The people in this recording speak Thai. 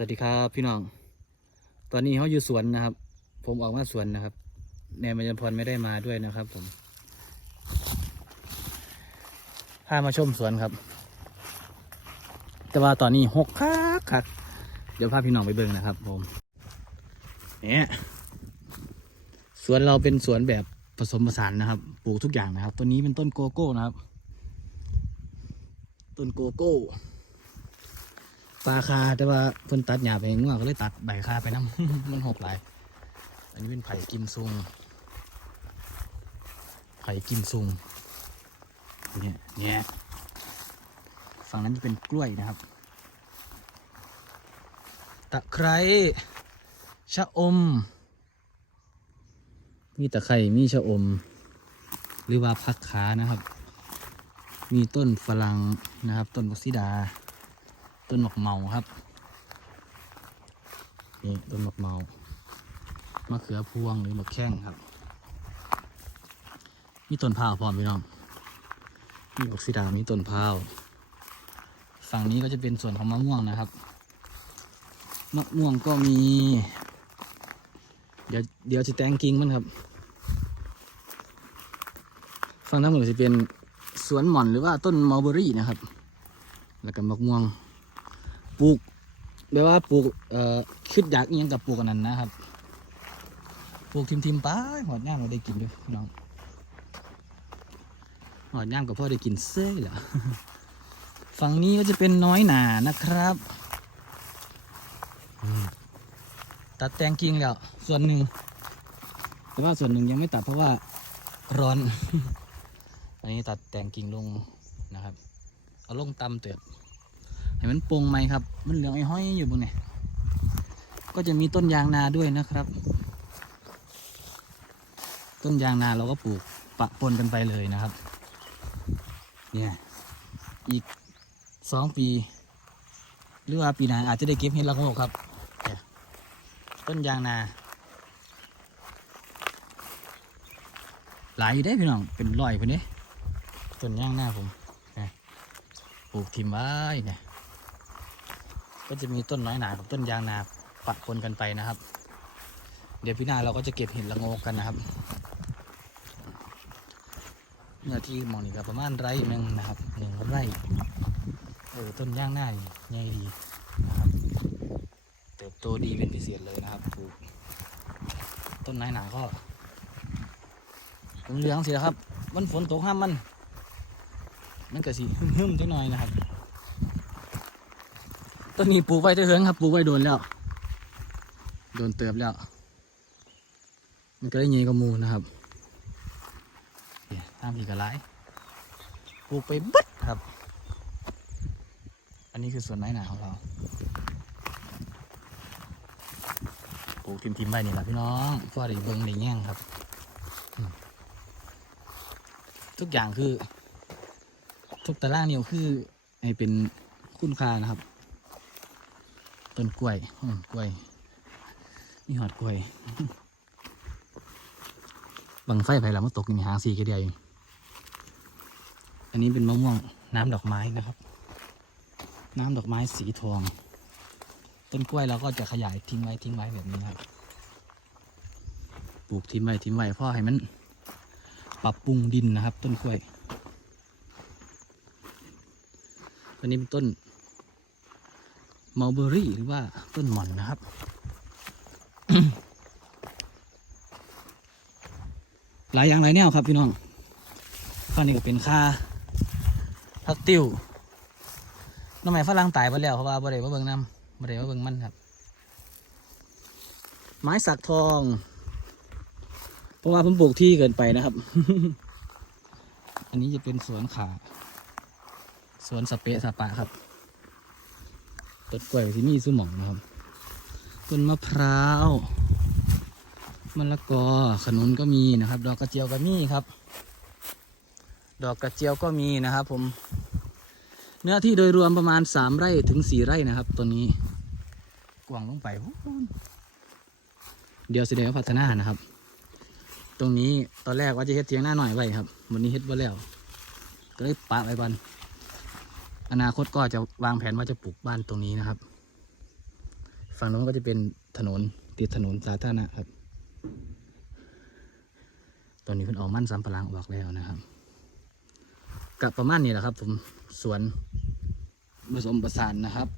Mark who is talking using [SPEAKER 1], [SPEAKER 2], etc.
[SPEAKER 1] สวัสดีครับพี่น้อง ตอนนี้เขาอยู่สวนนะครับ ผมออกมาสวนนะครับแนนมัญญพรไม่ได้มาด้วยนะครับ ผม พามาชมสวนครับ แต่ว่าตอนนี้หกคักคักเดี๋ยวพาพี่น้องไปเบิ่งนะครับ ผม เนี่ยสวนเราเป็นสวนแบบผสมผสานนะครับ ปลูกทุกอย่างนะครับตัวนี้เป็นต้นโกโก้นะครับ ต้นโกโก้ ปลาคาแต่ว่าเพิ่นตัดหญ้าไปง่วก็เลยตัดใบคาไปน้ำ มันหกหลาย อันนี้เป็นไผ่กิมซุงไผ่กิมซุงเนี่ยเนี่ยฝั่งนั้นจะเป็นกล้วยนะครับ ตะไคร้ชะอม มีตะไคร้มีชะอม หรือว่าพักขานะครับ มีต้นฝรั่งนะครับ ต้นบักซิดา ต้นหมกเมาครับ นี่ต้นหมกเมามะเขือพวงหรือหมะแข้งครับ มีต้นพร้าวพร้อมพี่น้องมีบักซิดามีต้นพร้าวฝั่งนี้ก็จะเป็นส่วนของมะม่วงนะครับมะม่วงก็มี เดี๋ยวเดี๋ยวจะแตงกิ่งมันครับฝั่งนั้นก็จะเป็นสวนหม่อนหรือว่าต้นมัลเบอรี่นะครับ แล้วก็มะม่วง ปลูกแบบว่าปลูกเอ่อคิดอยากเอิหยังกับปลูกอันนั้นนะครับปลูกทิมทิมๆไปหอดย่ามเราได้กินด้วยน้องหอดย่ามกับพ่อได้กินเซ่เหรอฝั่งนี้ก็จะเป็นน้อยหนานะครับ ตัดแตงกิ่งแล้ว ส่วนหนึ่ง แต่ว่าส่วนหนึ่งยังไม่ตัดเพราะว่าร้อน อันนี้ตัดแตงกิ่งลงนะครับ เอาลงตำเตือ ให้มันโปร่งไหมครับ มันเหลืองไอ้ห้อยอยู่บนเนี่ยก็จะมีต้นยางนาด้วยนะครับ ต้นยางนาเราก็ปลูกปะปนกันไปเลยนะครับ เนี่ยอีกสองปี หรือว่าปีหน้าอาจจะได้เก็บเห็ดละโงกครับต้นยางนา หลายอยู่ได้พี่น้องเป็นร้อยคนนี้ต้นยางนาผมปลูกทิมไว้เนี่ย ก็จะมีต้นน้อยหนากับต้นยางนาปะปนกันไปนะครับ เดี๋ยวพี่นาเราก็จะเก็บเห็ดละโงกกันนะครับเนื้อที่มองนี่ก็ประมาณไร่หนึ่งนะครับหนึ่งไร่เออต้นย่างหน้าใหญ่ดีนะครับเติบโตดีเป็นพิเศษเลยนะครับปลูกต้นไม้หนาก็เหลืองสินะครับ มันฝนตกห้ามมัน มันก็สิหึ่มๆจังหน่อยนะครับ ต้นนี้ปลูกไว้เถอะเฮิงครับปลูกไว้โดนแล้ว โดนเติบแล้ว มันก็ได้เงี้ยกมูนะครับตามอีกกระไรปลูกไปเบัดครับ อันนี้คือส่วนไม้หนาของเราปลูกทิมๆไว้นี่แหละพี่น้องก็ได้เบิ้งได้แง่งครับ ทุกอย่างคือ ทุกตารางนิ้วคือให้เป็นคุณค่านะครับ ต้นกล้วยอืมกล้วยมีหอดกล้วยบังไฟไปแล้วมาตกนี่หางสีกระเดียวอันนี้เป็นมะม่วงน้ำดอกไม้นะครับ น้ำดอกไม้สีทอง ต้นกล้วยเราก็จะขยายทิ้งไว้ทิ้งไว้แบบนี้ครับ ปลูกทิ้งไว้ทิ้งไว้เพื่อให้มัน ปรับปรุงดินนะครับ ต้นกล้วยอันนี้เป็นต้น มัลเบอรี่หรือว่าต้นหม่อนนะครับ หลายอย่างหลายแนวครับพี่น้องข้างนี้ก็เป็นค่าพักติ้วน้องใหม่ฝรั่งตายไปแล้วเพราะว่าบ่ได้มาเบิ่งน้ำบ่ได้มาเบิ่งมันครับ ไม้สักทอง เพราะว่าผมปลูกที่เกินไปนะครับ อันนี้จะเป็นสวนขา สวนสเปะสปะครับ ต้นกล้วยที่มีสุหมองนะครับต้นมะพร้าวมะละกอขนุนก็มีนะครับ ดอกกระเจียวก็มีครับ ดอกกระเจียวก็มีนะครับ ผม เนื้อที่โดยรวมประมาณสามไร่ถึงสี่ไร่นะครับตัวนี้กว้างลงไป เดี๋ยวแสดงว่าพัฒนานะครับ ตรงนี้ตอนแรกว่าจะเฮ็ดเทียงหน้าหน่อยไว้ครับ วันนี้เฮ็ดไว้แล้ว ก็เลยปะไว้บัน อนาคตก็จะวางแผนว่าจะปลูกบ้านตรงนี้นะครับ ฝั่งนู้นก็จะเป็นถนนติดถนนสาธารณะครับ ตอนนี้คุณออกมั่นสำปะหลังออกแล้วนะครับกับประมาณนี้แหละครับ ผมสวนผสมประสานนะครับ